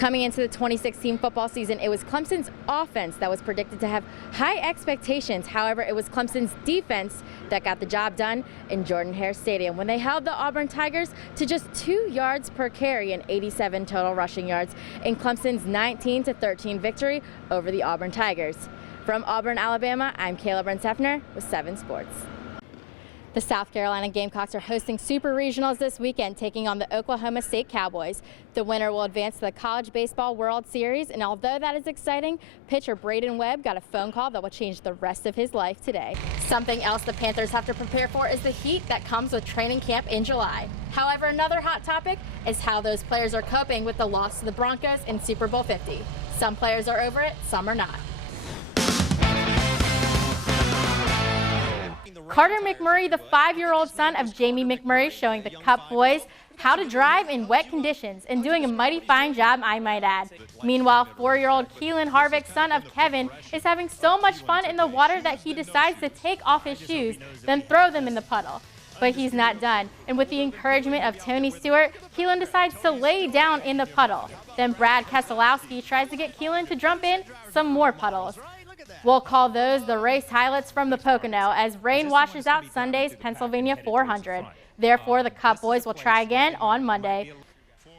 Coming into the 2016 football season, it was Clemson's offense that was predicted to have high expectations. However, it was Clemson's defense that got the job done in Jordan-Hare Stadium when they held the Auburn Tigers to just 2 yards per carry and 87 total rushing yards in Clemson's 19-13 victory over the Auburn Tigers. From Auburn, Alabama, I'm Kaila Burns-Heffner with 7 Sports. The South Carolina Gamecocks are hosting Super Regionals this weekend, taking on the Oklahoma State Cowboys. The winner will advance to the College Baseball World Series, and although that is exciting, pitcher Braden Webb got a phone call that will change the rest of his life today. Something else the Panthers have to prepare for is the heat that comes with training camp in July. However, another hot topic is how those players are coping with the loss to the Broncos in Super Bowl 50. Some players are over it, some are not. Carter McMurray, the 5-year-old son of Jamie McMurray, showing the Cup boys how to drive in wet conditions and doing a mighty fine job, I might add. Meanwhile, 4-year-old Keelan Harvick, son of Kevin, is having so much fun in the water that he decides to take off his shoes, then throw them in the puddle. But he's not done, and with the encouragement of Tony Stewart, Keelan decides to lay down in the puddle. Then Brad Keselowski tries to get Keelan to jump in some more puddles. We'll call those the race highlights from the Pocono as rain washes out Sunday's Pennsylvania 400. Therefore, the Cup boys will try again on Monday.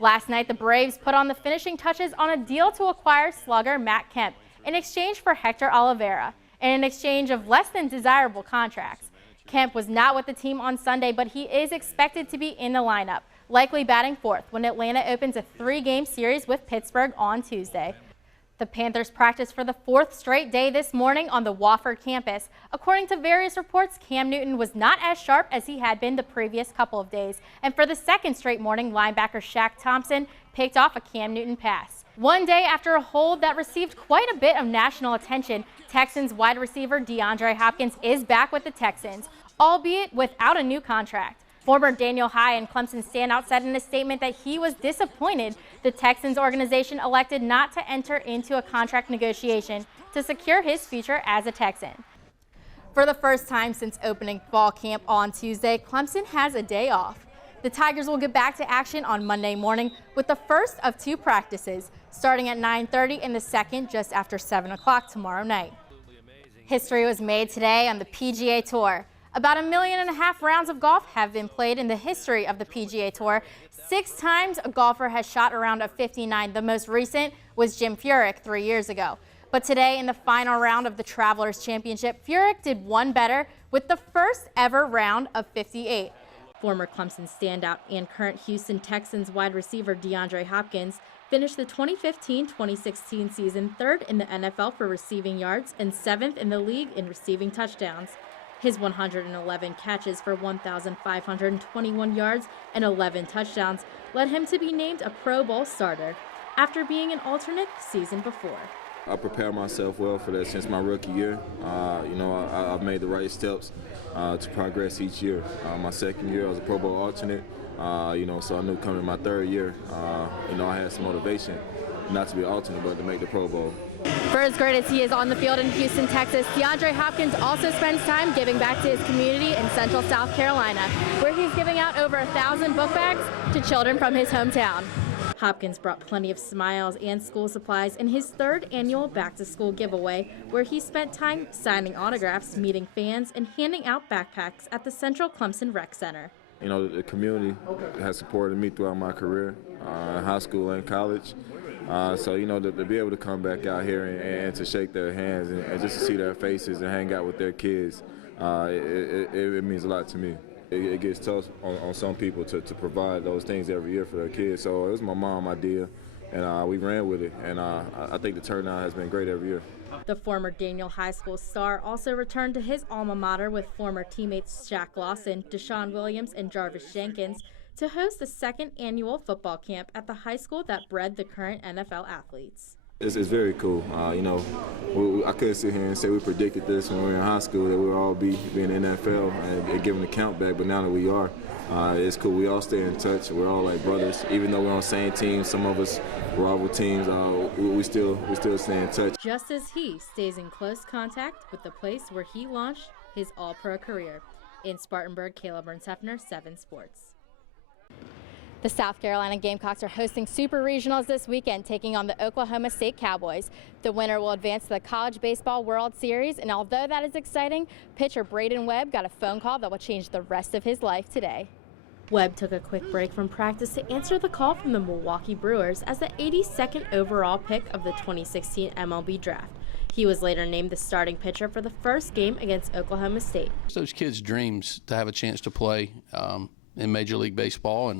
Last night, the Braves put on the finishing touches on a deal to acquire slugger Matt Kemp in exchange for Hector Oliveira, and in exchange of less than desirable contracts. Kemp was not with the team on Sunday, but he is expected to be in the lineup, likely batting fourth when Atlanta opens a 3-game series with Pittsburgh on Tuesday. The Panthers practiced for the 4th straight day this morning on the Wofford campus. According to various reports, Cam Newton was not as sharp as he had been the previous couple of days. And for the 2nd straight morning, linebacker Shaq Thompson picked off a Cam Newton pass. One day after a hold that received quite a bit of national attention, Texans wide receiver DeAndre Hopkins is back with the Texans, albeit without a new contract. Former Daniel High and Clemson standout said in a statement that he was disappointed the Texans organization elected not to enter into a contract negotiation to secure his future as a Texan. For the first time since opening fall camp on Tuesday, Clemson has a day off. The Tigers will get back to action on Monday morning with the first of 2 practices, starting at 9:30 and the second just after 7 o'clock tomorrow night. History was made today on the PGA Tour. About 1.5 million rounds of golf have been played in the history of the PGA Tour. 6 times a golfer has shot around a 59. The most recent was Jim Furyk 3 years ago. But today, in the final round of the Travelers Championship, Furyk did one better with the first ever round of 58. Former Clemson standout and current Houston Texans wide receiver DeAndre Hopkins finished the 2015-2016 season 3rd in the NFL for receiving yards and 7th in the league in receiving touchdowns. His 111 catches for 1,521 yards and 11 touchdowns led him to be named a Pro Bowl starter after being an alternate the season before. I prepared myself well for that since my rookie year. I've made the right steps to progress each year. My second year I was a Pro Bowl alternate, so I knew coming in my 3rd year, I had some motivation not to be an alternate but to make the Pro Bowl. For as great as he is on the field in Houston, Texas, DeAndre Hopkins also spends time giving back to his community in Central South Carolina, where he's giving out over 1,000 book bags to children from his hometown. Hopkins brought plenty of smiles and school supplies in his 3rd annual back-to-school giveaway, where he spent time signing autographs, meeting fans, and handing out backpacks at the Central Clemson Rec Center. The community has supported me throughout my career, in high school and college. To be able to come back out here and to shake their hands and just to see their faces and hang out with their kids, it means a lot to me. It gets tough on some people to provide those things every year for their kids. So it was my mom's idea, and we ran with it. And I think the turnout has been great every year. The former Daniel High School star also returned to his alma mater with former teammates Shaq Lawson, Deshaun Williams, and Jarvis Jenkins to host the 2nd annual football camp at the high school that bred the current NFL athletes. It's very cool. I couldn't sit here and say we predicted this when we were in high school, that we would all be in the NFL and giving the count back, but now that we are, it's cool. We all stay in touch. We're all like brothers. Even though we're on the same team, some of us rival teams, we still stay in touch. Just as he stays in close contact with the place where he launched his all-pro career. In Spartanburg, Kaila Burns-Heffner, 7 Sports. The South Carolina Gamecocks are hosting Super Regionals this weekend, taking on the Oklahoma State Cowboys. The winner will advance to the College Baseball World Series, and although that is exciting, pitcher Braden Webb got a phone call that will change the rest of his life today. Webb took a quick break from practice to answer the call from the Milwaukee Brewers as the 82nd overall pick of the 2016 MLB Draft. He was later named the starting pitcher for the first game against Oklahoma State. It's those kids' dreams to have a chance to play in Major League Baseball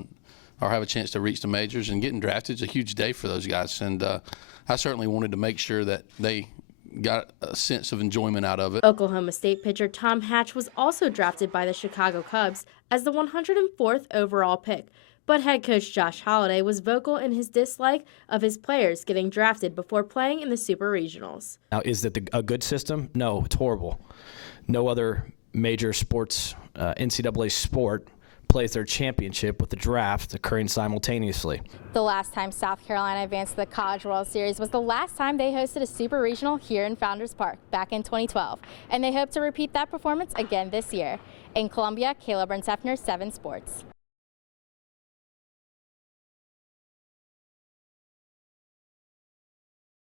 or have a chance to reach the majors, and getting drafted is a huge day for those guys. And I certainly wanted to make sure that they got a sense of enjoyment out of it. Oklahoma State pitcher Tom Hatch was also drafted by the Chicago Cubs as the 104th overall pick. But head coach Josh Holliday was vocal in his dislike of his players getting drafted before playing in the Super Regionals. Now, is it a good system? No, it's horrible. No other major sports, NCAA sport, plays their championship with the draft occurring simultaneously. The last time South Carolina advanced to the College World Series was the last time they hosted a Super Regional here in Founders Park back in 2012, and they hope to repeat that performance again this year. In Columbia, Kaila Burns-Heffner, 7 Sports.